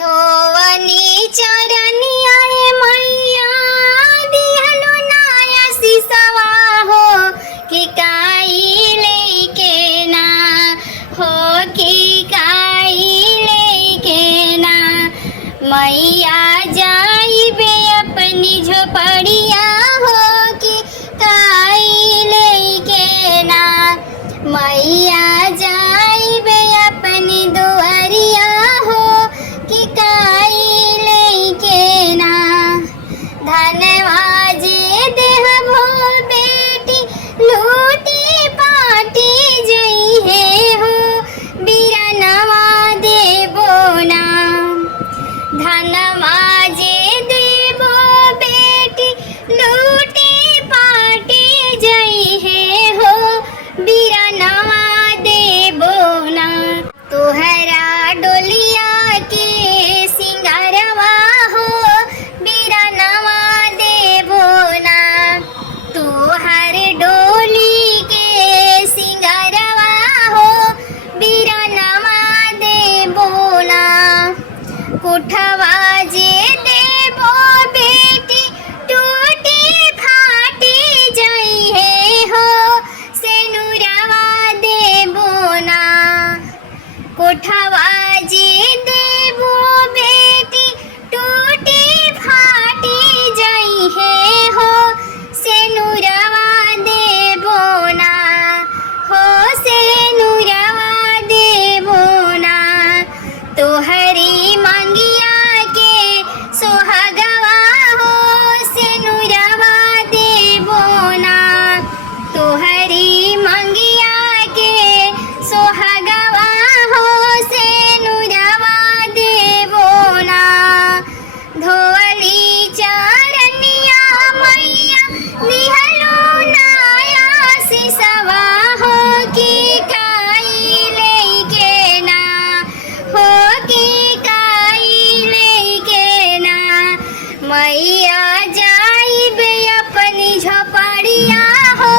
धोवनी चरनिया मैया दिहलो नाया सिसवा हो कि काई लेके ना हो कि काई लेके ना मैया जाइबे अपनी झोपड़िया हो कि काई लेके ना मैया जाइबे अपनी दुआरिया हो कि काई लेके ना धनवा जे देहबो बेटी लूटी पाटी जई है हो बिरनवा देबो ना धनवा जे देबो बेटी लूटी पाटी जई है हो बिरनवा देबो ना तोहरा डोलिया के सिंगारवा हो बिरनवा देबो ना तोहर डोली के सिंगारवा हो बिरनवा देबो ना कुठवा जे देबो बेटी टूटी फाटी जई है हो सेनुरवा देबो ना कोठवा जे देबो बेटी टूटी फाटी जई है हो सेनुरवा देबो ना हो सेनुरवा देबो ना तोहरी मंगिया के सोहागवा हो सेनुरवा देबो ना तोहरी मंगिया के सोहागवा हो सेनुरवा देबो ना धोवली चरनिया मैया दिहलो नाया सिसवा हो कि काई लेके ना हो कि काई लेके ना मैया जाइबे अपनी झोपड़िया हो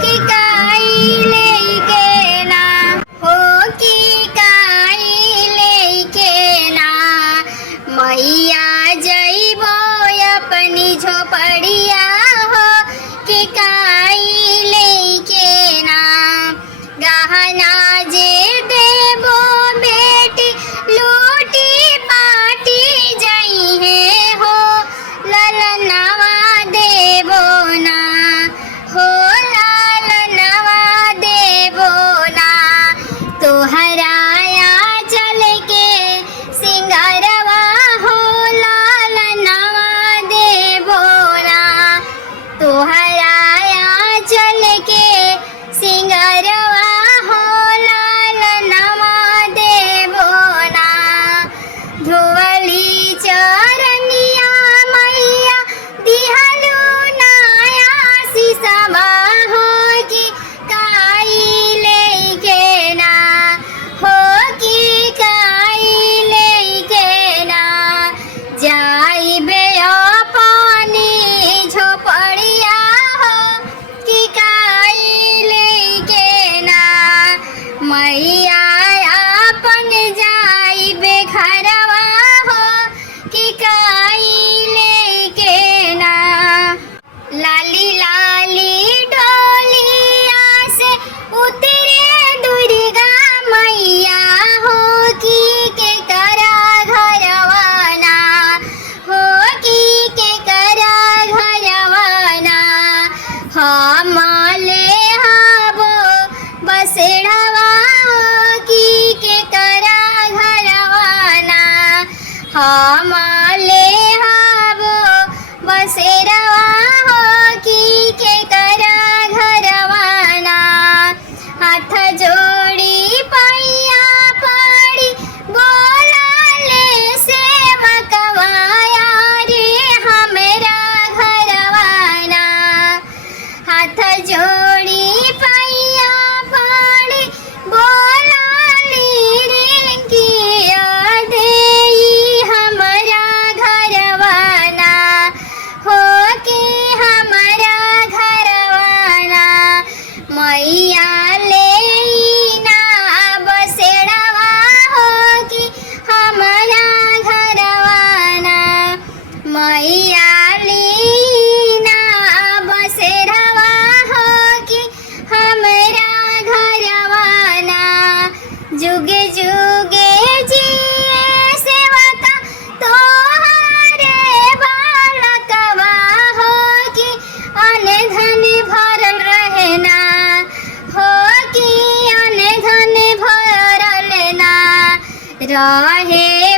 कि काई लेके ना हो कि काई लेके ना मैया जइबो अपनी झोपड़िया हो कि काई लेके ना गहना जे देबो बेटी लूटी पाटी जई है हो ललनवा देबो ना हो ललनवा देबो ना तोहराया चल के सिंगारवा हो ललनवा देबो ना तोहराया चल के सिंगारवा हो ललनवा देबो ना धोवली चरनिया मैया दिहलो नाया सिसवा हो कि काई लेके ना हो कि काई लेके ना जाइबे अपनी झोपड़िया हो कि काई लेके ना मैया अपन जाइबे घरवा हो कि काई लेके ना लाली लाली डोलिया से उतरे दुर्गा मैया हो कि के करा घरवाना हो कि के करा घरवाना हम ले हबो बसेड़वा हो कि के करा घरवाना हम ले हबो बसेड़वा हो कि के करा घरवाना हाथ जोड़ी पैया पड़ी बोला ले सेवकवाया रे हमरा घरवाना हाथ जोड़ी पैया पड़ी बोला रे किया देई हमरा घरवाना हो कि जुगे जुगे जिए सेवका तोहरे बालकवा हो कि अन्न धन भरल रहना हो कि अन्न धन भरल ना रहे